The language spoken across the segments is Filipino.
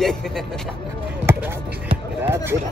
Yeah. Grazie.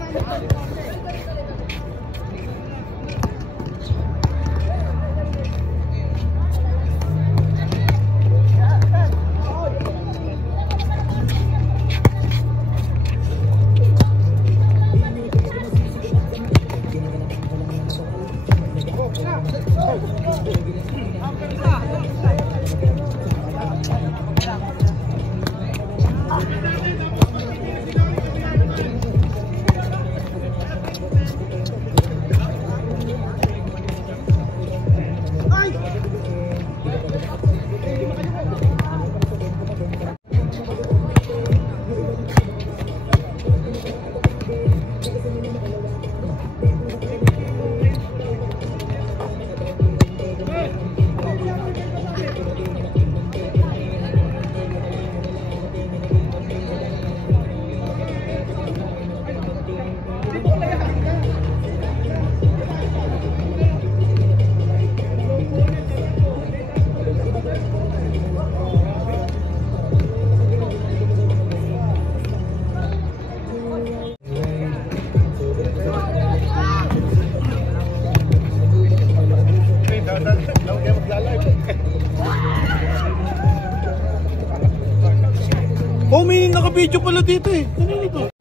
Oh, may naka-video pala dito eh. Ano ito?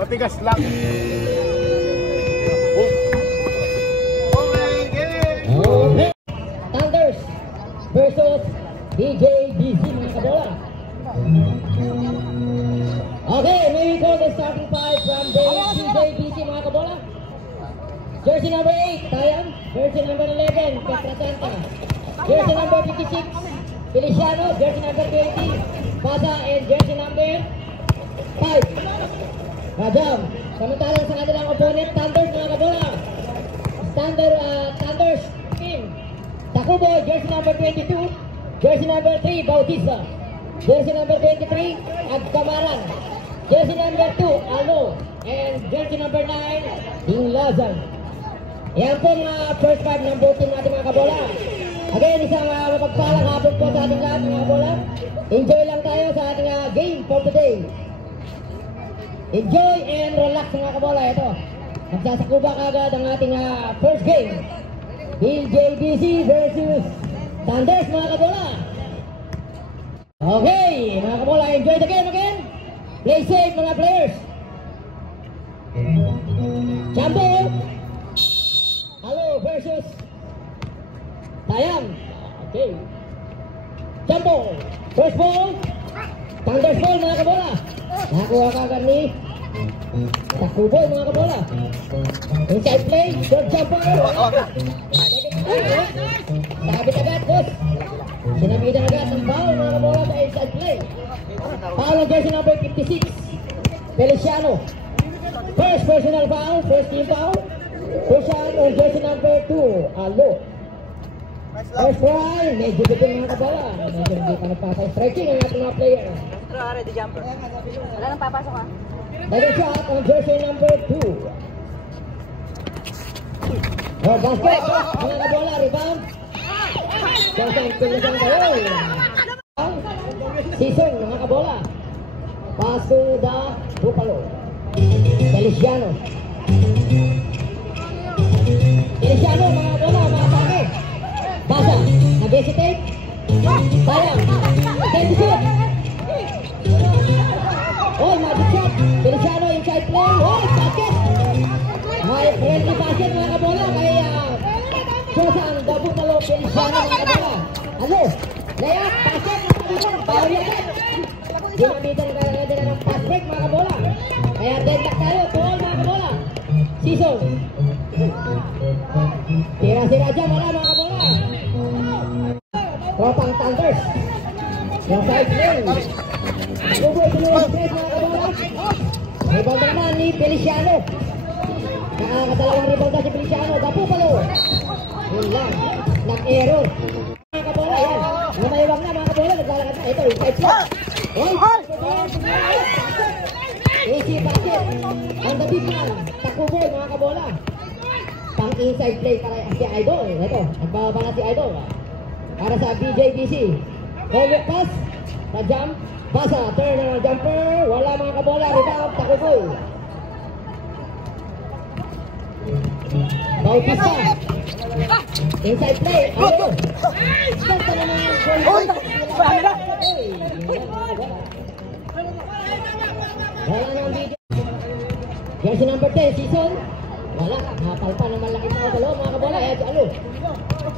Matigas lang. Thunders versus DJBC mga kabola. Okay, may we call the starting five from DJBC mga kabola. Jersey number 8, Tayan. Jersey number 11, Petra Santa. Jersey number 56, Feliciano. Jersey number 20, Pasa. And jersey number 5, Rajam. Samantalang sa kanilang opponent, Thunders mga kabola. Thunders team. Takubo, jersey number 22, jersey number 3, Bautista, jersey number 23, Agkamaran, jersey number 2, Alo, and jersey number 9, Dinglazan. Yan po mga first five ng both team natin mga kabola. Again, isang mapagpalang hapon po sa ating lahat mga kabola. Enjoy lang tayo sa ating game for today. Enjoy and relax mga kabola. Ito, magsasakuba kagad ang ating first game. DJBC versus Thunders mga kabola. Okay, mga kabola, enjoy the game again. Play safe mga players. Champo Alo versus Tayang. Okay, Champo. First ball, Thunders ball mga kabola. Nakuha kagad ni Takubo mga kabola. Inside play, short jumper. Sabit agad, boss. Sinamitan agad ng foul mga kabola sa inside play. Foul ang jersey number 56, Feliciano. First personal foul, first team foul. First shot on jersey number 2, Alo. First try, medyo bitin mga kabola. Medyo hindi pa nagpapay stretching ang ating mga player. Ready jumper. Wala nang papasok ha. Second shot on jersey number 2. Oh, basket! Mga kabola, rebound. Siyang pilasang kayo. Season, mga kabola. Pass to the Buffalo. Feliciano. Feliciano, mga kabola, mga pake. Basa, nag-hesitate. Sayang. Send shoot. Oh, magic shot. Feliciano inside play. Oh, basket. May friendly basket mga kabola. Kaya Susan, the Buffalo Feliciano mga kabola. Ano? Layup, basket. Power yan. Dinamitan ka lang nila ng pass break mga kabola. Kaya deadlock tayo. Tuol mga kabola. Season. Tira si Raja mga kabola. Tropang Thunders. Yung side lane. Ubo sinulit stress mga kabola. Rebound naman ni Feliciano. Nakakatalawang rebound na si Feliciano. Dapo palo. Yun lang. Nag-error. Mga kabola, yan. Lumaywang na mga kabola, naglalakad na. Ito, inside shot. Easy basket. On the big man. Takuboy mga kabola. Pang inside play para si Idol. Ito, nagbababa na si Idol. Para sa BJBC. Forward pass. Sa jump. Basa. Turner jumper. Wala mga kabola. Rebound. Takuboy. Bautista. Inside play. Ayun. Basta naman yung goal. Wala nang video. Jersey number 10, season. Wala. Napalpa ng malaki mga talo. Mga kabola. Alo.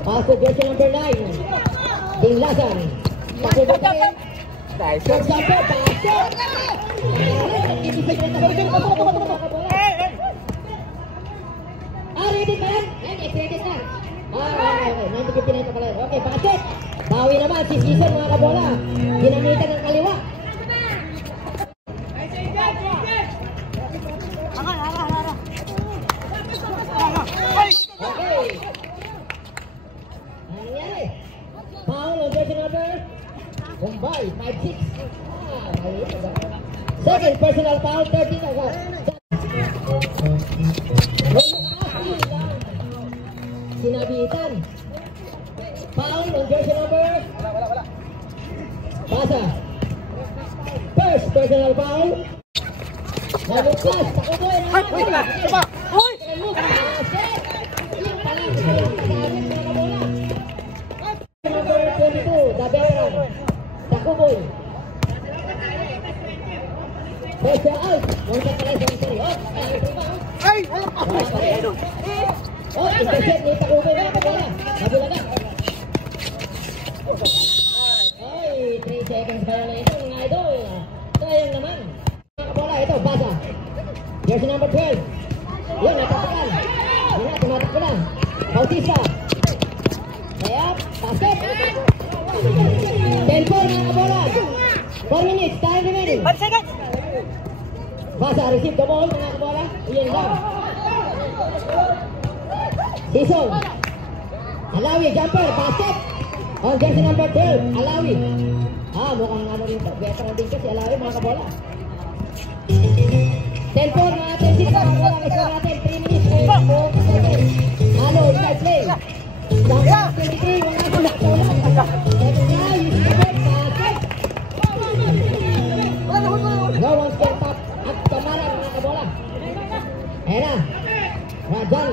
Pasok jersey number 9. Tinglasan. Pasok jersey. Short jumper. Pasok. Ready ba yan? Excited na. Okay. 90-59 pala. Okay, basket. Bawi naman si season mga kabola. Ginamitan ng kaliwa. Okay. Ano nangyari? Foul on jersey number Bombay, 5-6. Second personal foul, 13 agad. Sinabitan. Foul on jersey number. Basa. First personal foul. Nalukas. Takuboy naman. Uy! Number 22, the veteran. Takuboy. Pressure out. Munta pala sa sorry. Oh, intercept ni Takuboy mga kabola. Nabulaga. Ay, 3 seconds pa na ito mga idol. Sayang naman. Mga kabola, ito, Basa. Jersey number 12. Yun, natapakan. Yun na, tumatakbo na. Bautista. Kaya, basket. 10-4 mga kabola. 4 minutes, time remaining. 5 seconds. Basa, receive the ball mga kabola. Iyan lang. Season. Alawi, jumper, basket. On jersey number 12, Alawi. Mukhang ano rin. Veteran din kasi Alawi mga kabola. 10-4 mga 10-6 mga kabola. Ito natin, 3 minutes, 4 seconds. Halo, inside play. Jumper, 23, mga kabola. Ito na, use the ball, basket. No one's get top. At kamaran mga kabola. Ayan na. Rajan.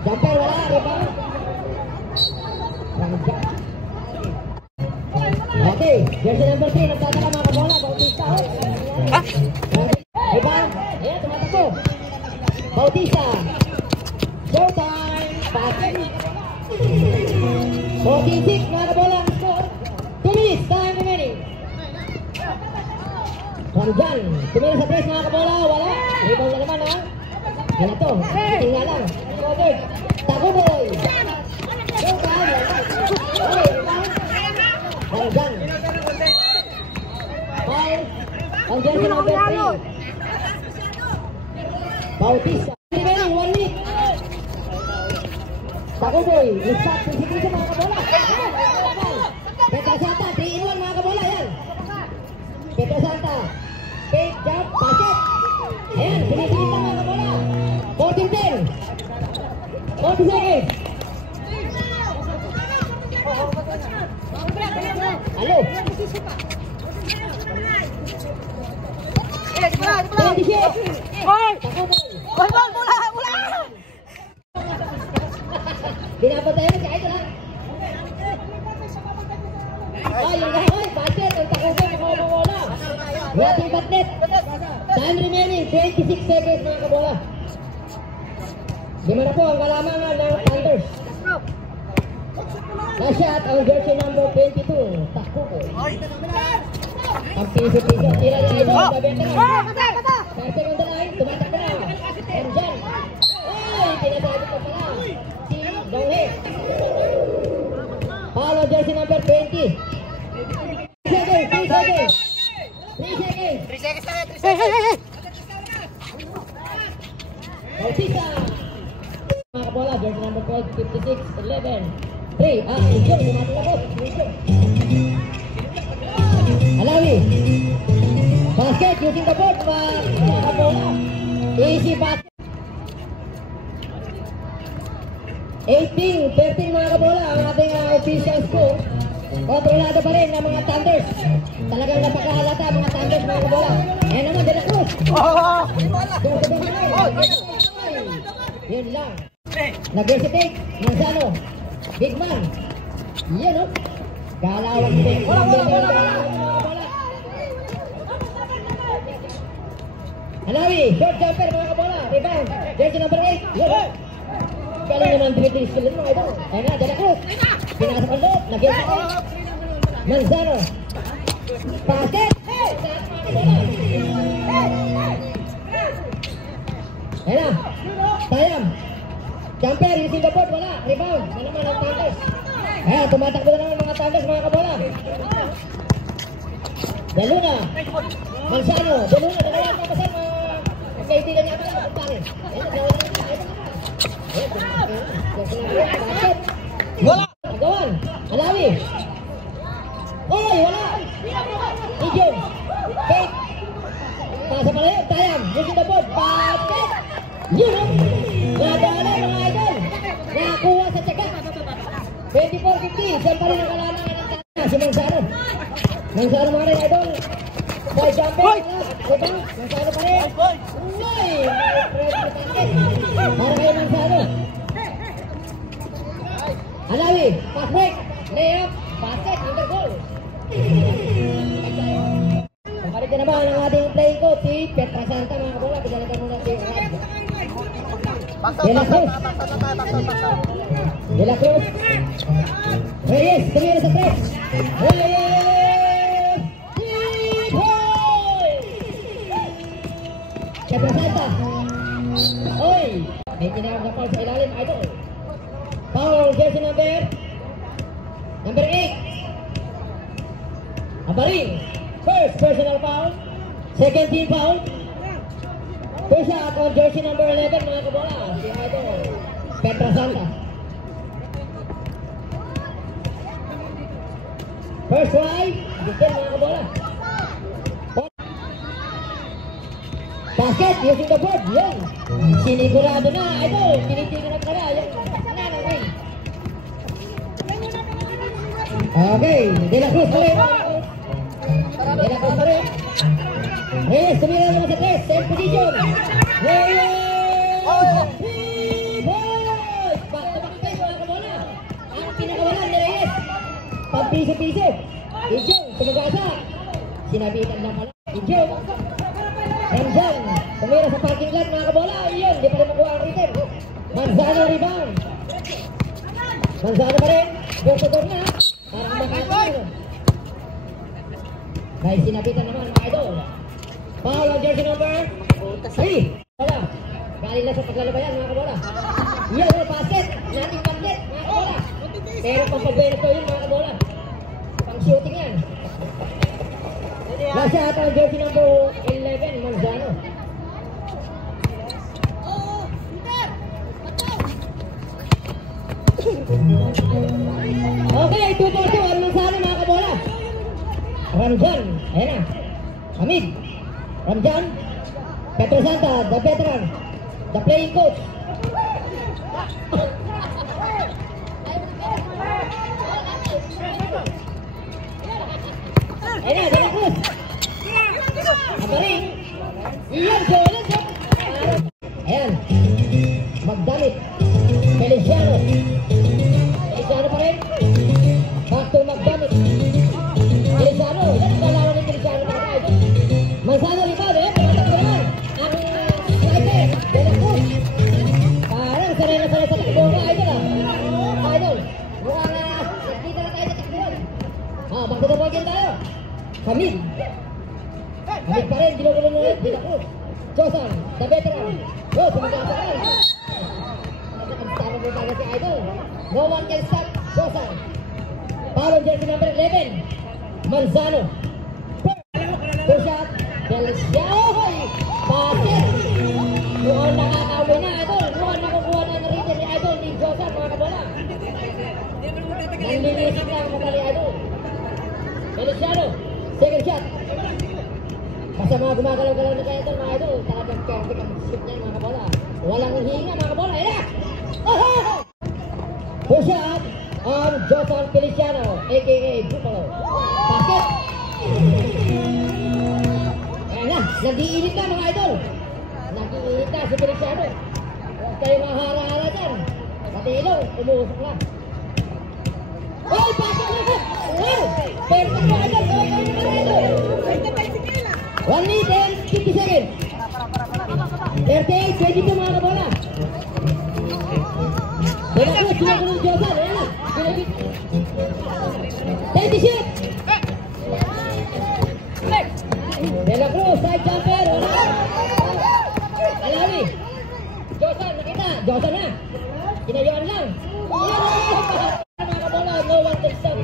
Jumper wala, rebound. Okay, jersey number 3, nagtataka mga kabola, Bautista. Rebound, ayan, tumatakbo. Bautista. Showtime, basket. 46 mga kabola, score. 2 minutes, time remaining. Ramjan, tumira sa 3 mga kabola, wala. Rebound na naman ha. Yan ito, tingnan lang. Covered. Takuboy. Showtime. Ramjan. Foul. On jersey number 3. Bautista. 1 minute. Takuboy. Isat. Sisi-sisi mga kabola. Petro Santa. 3-in-1 mga kabola. Yan. Petro Santa. Fake jump. Basket. Ayan. Sinisita mga kabola. 14-10. 40 seconds. Halo. 26. Mula! Binabantay mo si Idol ha. Yung gahoy. Basket. Ang Takuboy. Nakawala. Nothing but net. Time remaining. 26 seconds mga kabola. Lima na po ang kalamangan ng Thunders. Last shot ang jersey number 22. Takuboy. Ang piso-piso. Tira na ito. Veteran. 5 second the line. Tumatak na. And dyan. Ay! Pinasagot na pala. Si Donghe. Follow jersey number 20. 3 seconds. 3 seconds. 3 seconds. 3 seconds. Bautista. Mga kabola, jersey number 12. 56-11. 3. Ijong, lumatalabot. Alawi. Basket using the board. Mga bola. Easy basket. 18-13 mga kabola ang ating official score. Kontrolado pa rin ng mga Thunders. Talagang napakahalata mga Thunders mga kabola. Ayan naman, De La Cruz. Yun lang. Nag-hesitate. Manzano. Big man. Yan o. Galawang din. Hanawi. Short jumper mga kabola. Rebound. Jersey number 8. Yun o. Galing naman dribble skill ng mga ito. Ayan na, De La Cruz. Pinasok ang loob. Nag-hesitate. Manzano. Basket. Ayan na. Tayam. Jumper, using the board, wala. Rebound. Ano naman ang Thunders. Ayan, tumatakbo na naman mga Thunders, mga kabola. De Luna. Manzano. De Luna, dalawa ang papasan. Magkaibigan niya pa. Ayan, dalawa na naman. Wala. Agawan. Alawi. Oy, wala. Ijong. Fake. Pasa malayo. Tayam. Using the board. Basket. Yun. Nadala mga idol. Nakakuha sa tsaga. 24-50. Saan pa rin ang kalalangan ng tanda. Si Manzano. Manzano mga rin idol. Boy jumper. Manzano pa rin. Uy. Para kayo Manzano. Alawi. Pass break. Layup. Basket. Under goal. Pagkalit na naman ang ating playing coach si Petra Santa mga kabola. Pagkalitan muna si Rad. De La Cruz. De La Cruz. Reyes. Tumira sa tres. Reyes. Petra Santa. Oy. May tinawag na foul sa ilalim. Idol. Foul. Jersey number 8. Abarin. First personal foul. Second team foul. Two shot on jersey number 11 mga kabola. Si Idol Petra Santa. First try. Bitin mga kabola. Basket using the board. Yun. Sinigurado na. Idol. Tinitingnan na pala. Yung nanang ring. Okay. De La Cruz pa rin. De La Cruz pa rin. Reyes, tumira naman sa tres. Same position. Reyes! Reyes! Back to back pace mga kabola. Ang pinakawalan ni Reyes. Pampiso-piso. Ijong, tumagasa. Sinabitan lang pala. Ijong. Ramjan, tumira sa parking lot mga kabola. Iyon, di pa rin makuha ang return. Manzano rebound. Manzano pa rin. Door na. Parang makakano. Dahil sinabitan naman mga idol. Foul on jersey number 3. Wala. Galing lang sa paglalabayan mga kabola. Yan o, basket. Nating bandit mga kabola. Pero pang pagbeneto yun mga kabola. Pang shooting yan. Last shot on jersey number 11, Manzano. Okay, 2-2 ang Manzano mga kabola. Ramjan, ayan na. Hamid. Ramjan. Petra Santa, the veteran. The playing coach. Ayan na, De La Cruz. Aparing. Iyan, Joel. Ayan. Magdamit. Feliciano. Feliciano pa rin. Back to Magdamit. Feliciano. Yan ang kalawan ni Feliciano pa rin. Manzano rebound eh. Pinatakbuhan. Ang sniper. De La Cruz. Parang sanay na sanay sa takbo na. Idol ah. Idol. Mukhang nakita na tayo sa takbuhan. Back to the ball game tayo. Hamid. Hamid pa rin. Ginugulo ulit. De La Cruz. Josan. The veteran. Sumagasa ka rin. Tama mo tayo si Idol. No one can stop Josan. Foul on jersey number 11. Manzano. Two shot. Feliciano. Basket. Mukhang nakakauwi na Idol. Mukhang nakukuha na rin ni Idol ni Josan mga kabola. Nanlilisip lang madali idol. Feliciano, second shot. Basta mga gumagalaw-galaw na kayo mga idol, talagang perfect ang shoot niya mga kabola. Walang hinga mga kabola, ayan na! Push shot on Josan Feliciano, aka Buffalo. Basket! Ayan na, nag-iinit na mga idol. Nag-iinit na si Feliciano. Huwag kayo mahara-hara dyan. Pati ilong, umusok na. Oh, basket na ito! Wow! Perfect mga idol! 1 minute and 50 seconds. 38, 22 mga kabola. De La Cruz, sinagunod Josan. Ayan na. 30 shoot. De La Cruz, side jumper. Wala. Alawi. Josan, nakita. Josan na. Kinayuan lang. Mga kabola, no one can stop.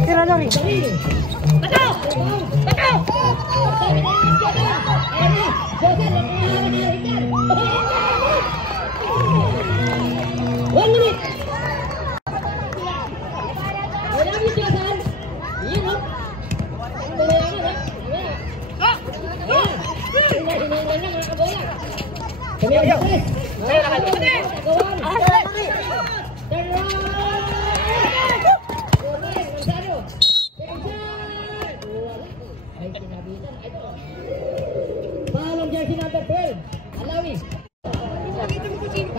Tira na rin. Bataw! Bataw! Sabi na yung Josan! Ayan na! Josan, nakuha na rin yan! 1 minute! Wala mo yung Josan! Yun o! Ang bumayangan ha! Ayan! Hinahingan na mga kabola! Sabihan sa press! Mga kabola! Nagawan! Turn around! Ay, sinabitan. Ito. Palong jersey number 12. Alawi.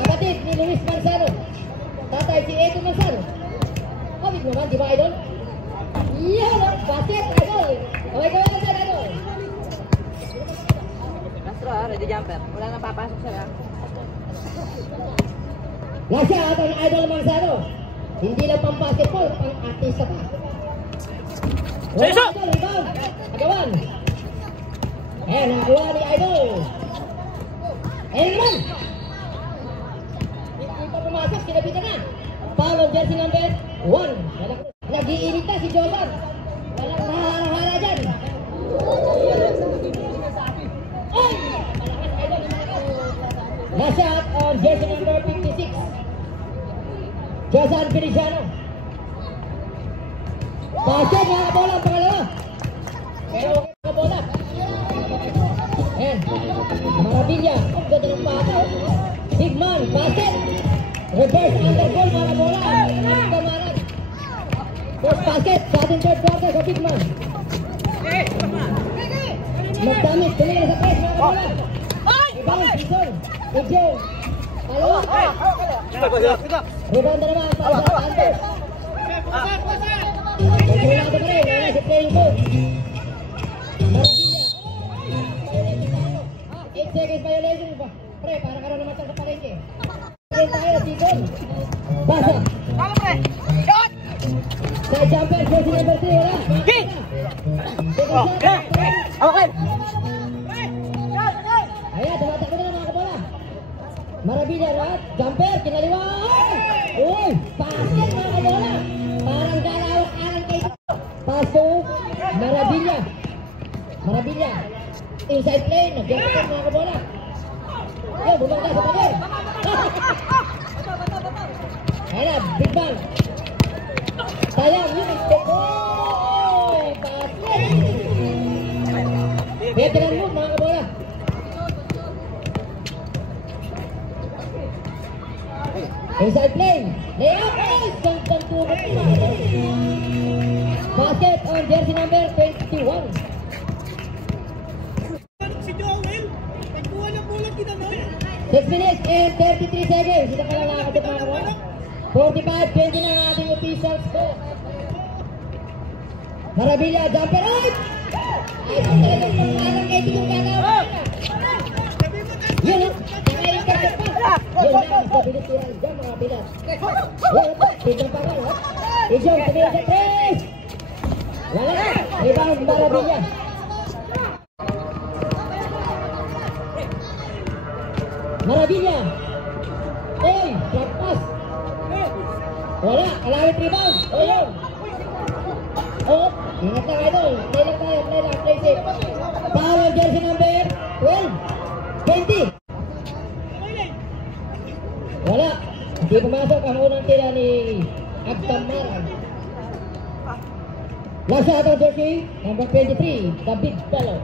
Kapatid ni Luis Marzano. Tatay si Edo Marzano. Kapit naman, di ba, idol? Yan! Basket, idol! Okay, gawin mo dyan, idol! Castro, ready jumper. Wala nang papasok sa'yo. Last shot ang idol Marzano. Hindi lang pang basketball, pang artista pa. Idol, rebound! Agawan! Ayan, nakakuha ni idol. Ayan! Hindi pa pumasok, sinabitan na. Palong jersey number 1. Nag-iinit na si Josan. Walang mahara-hara dyan. Ay! Malakas, idol, malakas. Last shot on jersey number 56. Josan Feliciano. Basket mga kabola ang pangalawa. Pero okay mga kabola. Ayan. Maravilla. Ang ganda ng pata. Big man. Basket. Reverse underball mga kabola. Kamaran. First basket. Sa ating third quarter sa big man. Magdamit. Tumingin sa press mga kabola. Rebound. Season. Ejeo. Palawa. Rebound na naman. Para sa Anders. Kontrolado pa rin, wala si playing coach. Maravilla. 8 seconds violation pa. Pre, para ka naman sa palengke. Again tayo, Sikon. Basa. Side jumper, jersey number 3, wala. Okay. Ayan, tumatakbo na mga kabola. Maravilla, lahat. Jumper, kinaliwa. Uy, basket mga kabola. Parang galawak-alang kayo. Paso, Maravilla. Maravilla. Inside lane, nag-jumper mga kabola. Ayun, bumangga sa pader. Ayan na, big bang. Sayang, yun. Oh, basket. Veteran move mga kabola. Inside lane. Layup. Gantang turot mga kabola. Basket on jersey number 21. Si Joel, nagkuha ng bulat kita mo. 6 minutes and 33 seconds. Ito ka lang nakakatip mga kabola. 45-20 na ang ating official score. Maravilla, jumper out! Ay, talagang pangalang kayo yung gagawin. Yun, naka-intercept pa. Yun lang, stabilis yan dyan mga pilas. Yun, tignan pa ka. Ijong, tumira sa 3. Wala, rebound Maravilla. Maravilla. Oy, drop pass. Wala, alawit rebound. O yun. Oh, ingat lang idol. Play lang tayo, play safe. Power jersey number 12. 20. Wala. Hindi pumasok ang unang tira ni Agkamaran. Last shot of jersey, number 23, the big fellow.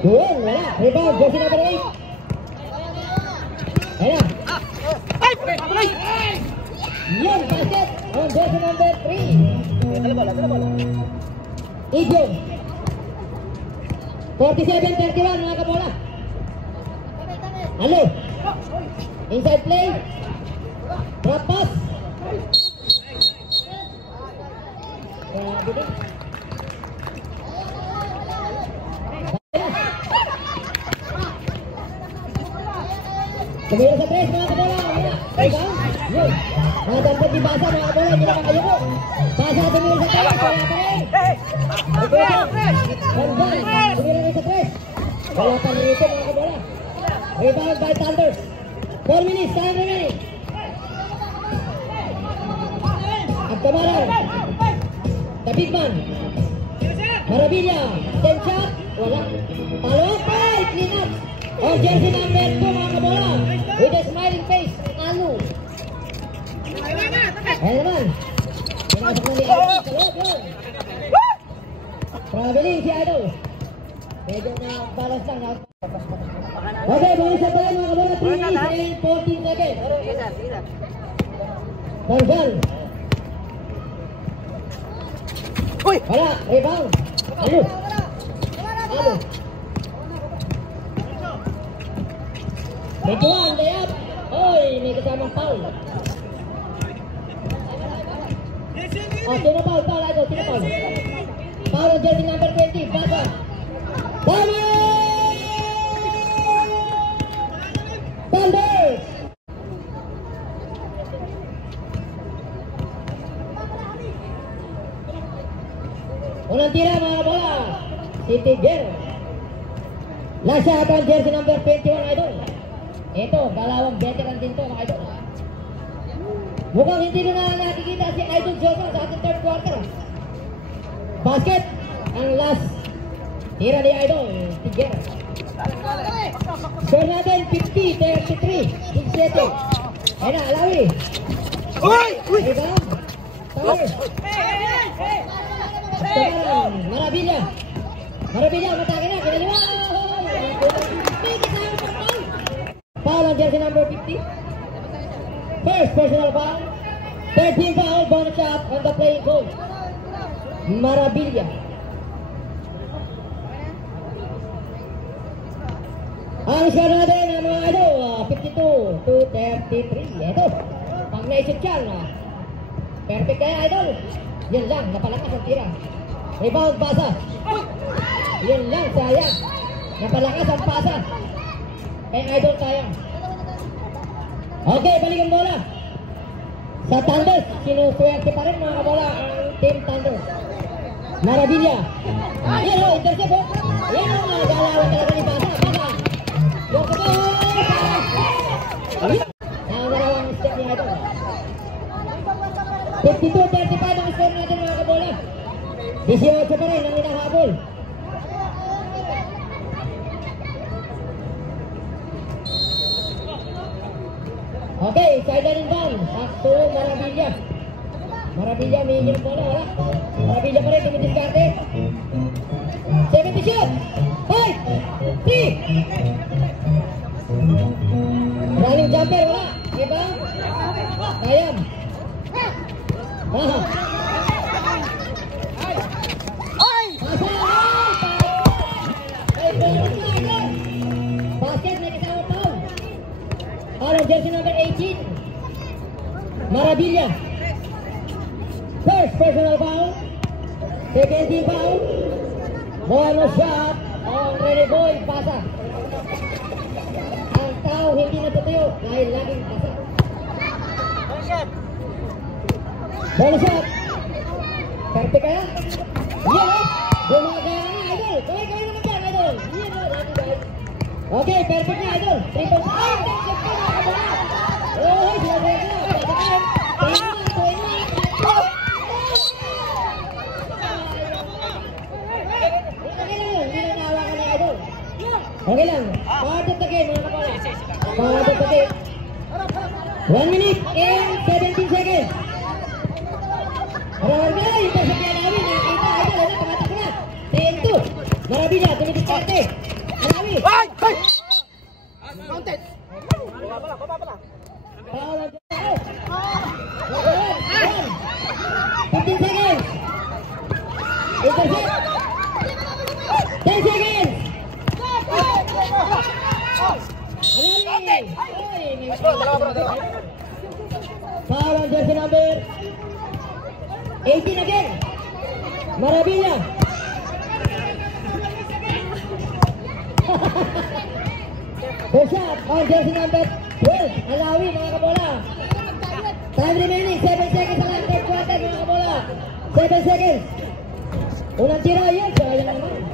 Doon, wala. Rebound, jersey number 8. Ayan. Yun, basket on jersey number 3. Idiom. 47-31 mga kabola. Halo. Inside play. Drop pass. Tumira sa tres mga kabola. Yun. Nadampot di basa mga kabola. Hindi na makayuko. Basa tumira sa tres. Wala pa rin. Tumira rin sa tres. Wala pa rin ito mga kabola. Rebound by Thunder. 4 minutes, time remaining. Agkamaran. The big man. Maravilla. 10 shot. Wala. Follow up. Clean up. On jersey number 2 mga kabola. With a smiling face. Alu. Ayan naman. Pinasok na ni Idol. Sa loob yun. Traveling si Idol. Medyo na balas lang. Okay, bonus sa tayo mga kabola. 3 minutes and 14 seconds. Tangal. Wala. Rebound. Alu. Alu. 21, layup. Oy, may kasamang foul. Sino foul? Foul, Idol. Sino foul? Foul on jersey number 20. Basa. Tama! Thunder! Unang tira mga bola. City Girl. Last shot on jersey number 21, Idol. Ito, dalawang veteran din to mga Idol. Mukhang hindi na nakikita si Idol Joker sa ating third quarter. Basket ang last tira ni Idol Tiger. Score natin 50-33 17. Ayan na, Alawi. Rebound. Tower. Tumaran. Maravilla. Maravilla, matake na. Kinaliwa. Foul on jersey number 50. First personal foul. 13 foul, bonus shot on the playing coach. Maravilla. Ang score natin ang mga Idol, 52-33. Ito, pag naisip yan, perfect kaya Idol. Yan lang, napalakas ang tira. Rebound, pasa. Yan lang, sayang. Napalakas ang pasa. Kaya Idol sayang. Okay, balik ang bola. Sa Thunder, sinuswerte pa rin mga bola ang Team Thunder. Maravilla. Yan o, intercept o. Yan o, galawan talaga ni Basa. Basa. Yung kabay. Ang dalawang step ni Idol. 52-35 ang score natin mga kabola. 18 pa rin ang hinahabol. Okay, sideline inbound. Back to Maravilla. Maravilla, may hingin bola, wala. Maravilla pa rin, tumidiskarte. 70 shot! 5! 3! Running jumper, wala. Iba? Kayam. Maha. Masa! Basket, may kasama foul. Foul jersey number 18. Maravilla. First personal foul. Second team foul. Bonus shot on Rene Boy. Pasa. Ang tao hindi natutuyo dahil laging pasa. Bonus shot. Perfect kaya? Yeah! Gumagaya na, Idol. Gawin naman yan, Idol. Yeah, no, lagi guys. Okay, perfect na, Idol. 3 points. Ay, perfect na, nakabala. Oh, sinabi na. Pagkakaan. Okay lang. Part of the game, mga kabola. Part of the game. 1 minute and 17 seconds. Marabilla, yung person niya namin. Nakita, idol. Ano, tumatak na. 10-2. Marabilla, tumitikarte. Marami. Mounted. Foul on Jericho. 15 seconds. Intercept. 10 seconds. Foul on jersey number 18 again. Marabilla. Good shot on jersey number 12. Alawi, mga kabola. Time remaining 7 seconds lang. Third quarter, mga kabola. 7 seconds. Unang tira, yes. Sayang naman.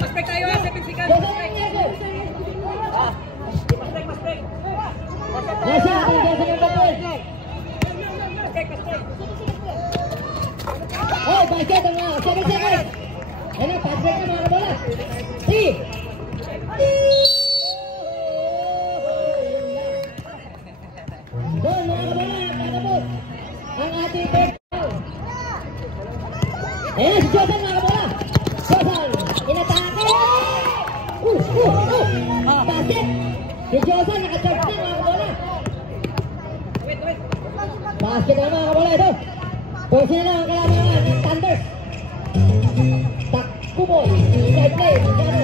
Maspek tayo ha, 7 seconds. Yes, yes, yes, yes. Nasa ating jersey number 12. Oh, basket ang mga 7 seconds. Ano, pass break na mga kabola. 3. Doon mga kabola, nakatapos ang ating third foul. Ayan si Josan mga kabola. Josan, inatake. Basket. Si Josan nakacharge na mga kabola. Basket na mga kabola ito. Pusin na lang ang kalamangan ng Thunders. Takbuboy, inside play, Manzano.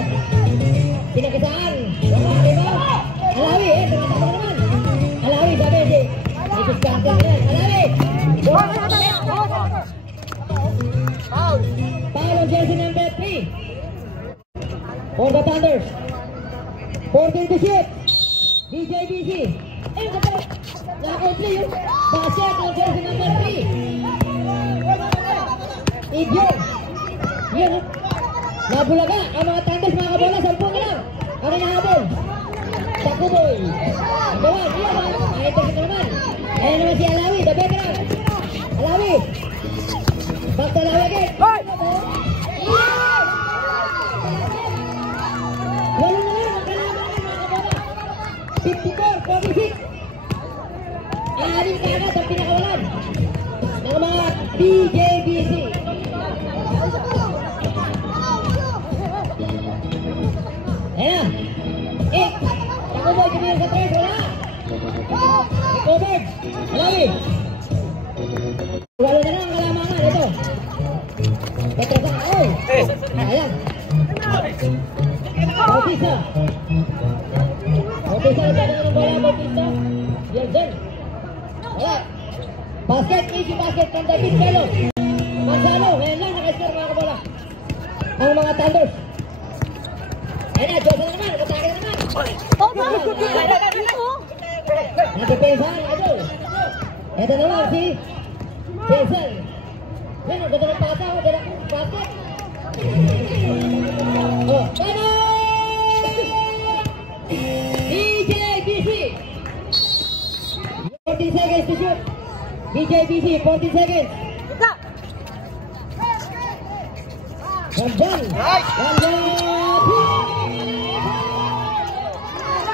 Pinakisaan, rebound. Alawi, tumatakbo naman. Alawi, sabi si Mrs. Carter yan. Alawi! Foul on jersey number 3 for the Thunders. 14 to shoot. DJBC. Ayun ka pala. Naka-play yun. Basket on jersey number 3. Idyon. Yan. Nabulaga ang mga Thunders mga kabola. 10 na lang. Ang inahabol. Takuboy. Gawan. Yan. Nakita ka naman. Ayan naman si Alawi. The veteran. Alawi. Back to Alawi again. Yes! Wala na lang. Magkalaman mga kabola. 54-46. Aaring kagad ang pinakawalan ng mga DJBC. Ayan. Takuboy, kumiyar sa 3. Wala. Recovered. Alawi. Wala na lang ang kalamangan. Ito. Petrasa. Oy. Ayan. Bautista. Bautista. Ito na ng bola. Bautista. Yerden. Wala. Basket. Easy basket from David Pelo. Manzano. Ngayon lang naka-score mga kabola. Ang mga Thunders. Ayan na. Diyosa na naman. Atake na naman. Nagdepensahan. Idol. Ito naman si Jason. Yan. Ang ganda ng pata. Ang ganda ng basket. Oh. Ano? DJBC. 14 seconds to shoot. DJBC, 14 seconds. Ramjan. Ramjan.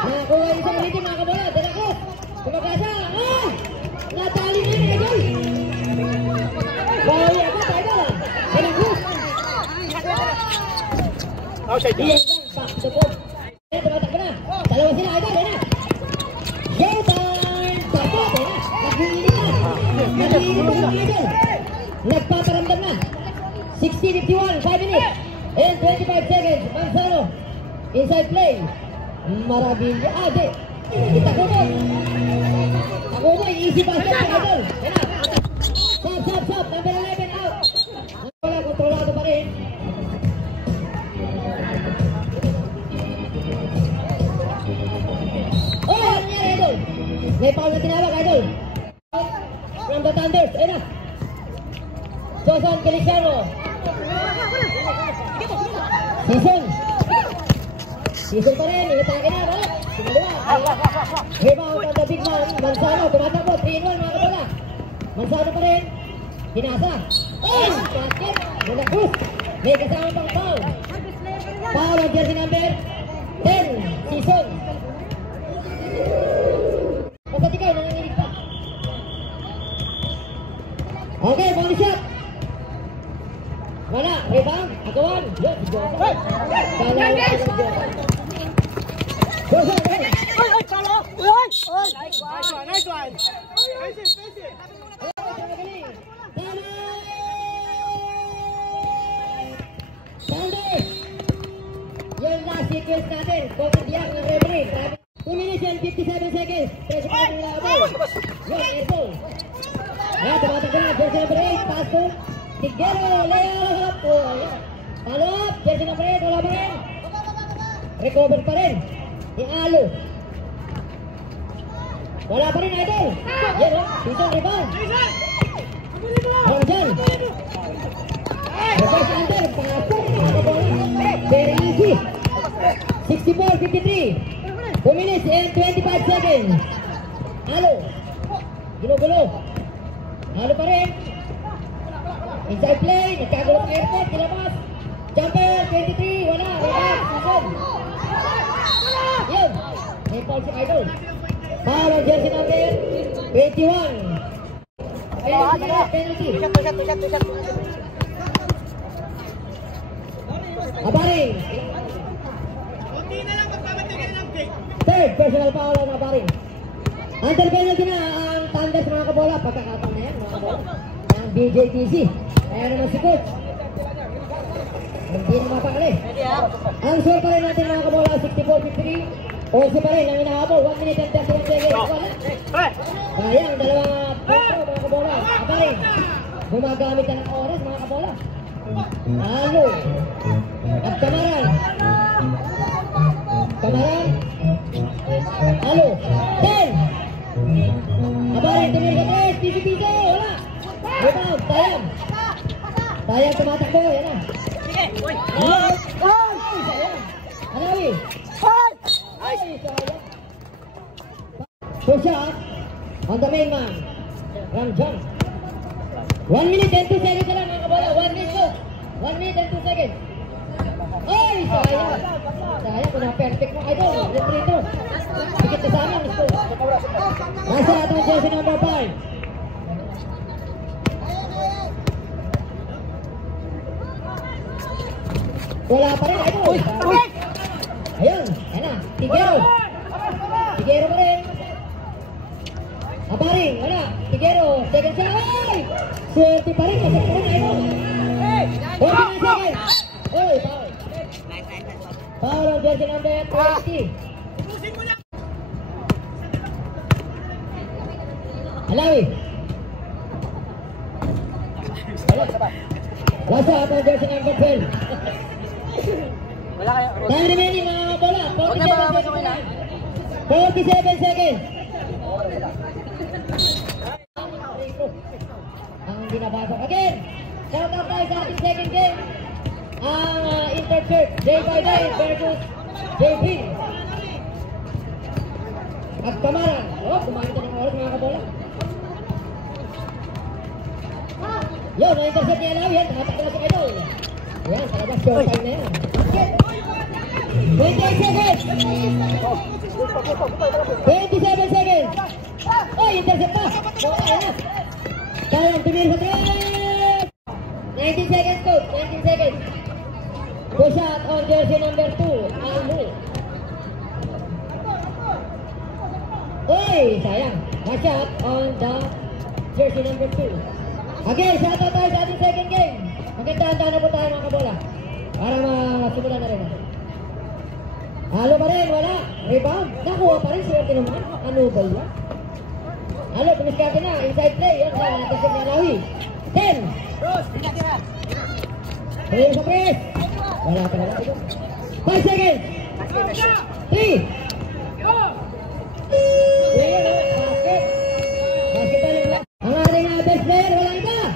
Nakuha isang ulitin mga kabola. Dalakos. Kumagasa. Ah! Natali na yun, Idol. Bawi agad, Idol. Dalakos. Iyan lang. Back to the ball. Tumatakbo na. Dalawa sila, Idol. Ayan na. Showtime! Tapos, ayan na. Nag-iinit na. Nag-iinit na mga Idol. Nagpaparamdam na. 60-51, 5 minutes and 25 seconds. Manzano, inside play. Marabilla. Ah, di. Takuboy. Takuboy, easy basket si Idol. Ayan na. Stop. Number 11 out. Wala, kontrolado pa rin. Oh, ano nangyari, Idol? May foul na tinawag, Idol. From the Thunders. Ayan na. Josan Feliciano. Season pa rin. Inatake na. Balik. Sumaliwa. Rebound on the big man. Manzano. Tumatakbo. 3-1 mga kabola. Manzano pa rin. Hinasa. Oh! Basket. Malakos. May kasama pang foul. Foul on jersey number 10. season. Basta ikaw, nanginginig pa. Okay, bonus shot. Wala, rebound, agawan. Good, good. Nice one. Yung last sequence natin, komediyak ng referee. 2 minutes and 57 seconds. Pressure pa rin nila abol. Yun, airball. Ayan, tumatakbo na. Jersey number 8, pass to Tigero, layup. Follow up, jersey number 8, wala pa rin. Recover pa rin. Ialo. Wala pa rin, idol. Yan, season rebound. Ramjan. Reverse under, pasok. Very easy. 64-53. 2 minutes and 25 seconds. Alo. Gulo-gulo. Alo pa rin. Inside play. Nagkagulo sa airport. Kilabas. Jumper. 23. Wala. Rebound. Season. Yun. May foul si idol. Foul on jersey number 21. Penalty. Abaring. Third personal foul on Abaring. Under penalty na ang Thunders mga kabola. Pagkakataon na yan mga kabola. Ang BJTC. Kaya naman si coach. Hindi na mapakali. Ang score pa rin natin mga kabola 64-53. 11 pa rin ang inahabol. 1 minute and 31 seconds. Wala. Sayang, dalawang punto mga kabola. Abaring. Gumagamit na ng oras mga kabola. Alo. At Kamaran. Kamaran. Alo. 10. Abaring tumir sa 3. Piso-piso. Wala. Rebound. Sayang. Sayang tumatakbo. Yan na. Sayang. Anawi. Push up on the main man. Ramjan. 1 minute and 2 seconds na lang mga kabola. 1 minute po. 1 minute and 2 seconds. Ay, sayang. Sayang kung na-perfect mo. Idol, retrito. Higit na sana. Nasa atong jersey number 5. Wala pa rin, idol. Ayun, ayun na. Tigero. Tigero pa rin. Abaring, wala. Tigero, second shot. Ay! Swerte pa rin. Masak pa rin, idol. 49 seconds. Oy, foul. Foul on jersey number 20. Alawi. Lasa at on jersey number 12. Time remaining mga bola. 47 seconds. Ang binabasok again. Shout out tayo sa ating second game. Ang Interchurch Day by Day versus JP. At Kamaran. Oh, kumamit ng oras mga kabola. Yun, na-intercept niya lang. Yan, tumatak na si Idol. Yan, talabas short time na yan. 28 seconds. 27 seconds. Oh, intercept pa. Okay na. Kaya tumir sa 3. 19 seconds, coach. 19 seconds. Push out on jersey number 2. Almo. Oy, sayang. Watch out on the jersey number 2. Again, shout out tayo sa ating second game. Maganda-handa na po tayo mga kabola. Para masimulan na rin. Halo pa rin, wala. Rebound. Nakuha pa rin, swerte naman. Ano ba yan? Halo, tumiskarte na. Inside play. Yan na, natasip na Lawi. 10. Tuloy sa press. Wala pa naman. 5 seconds. 3. Basket. Basketball yung ang ating best player, walang iba.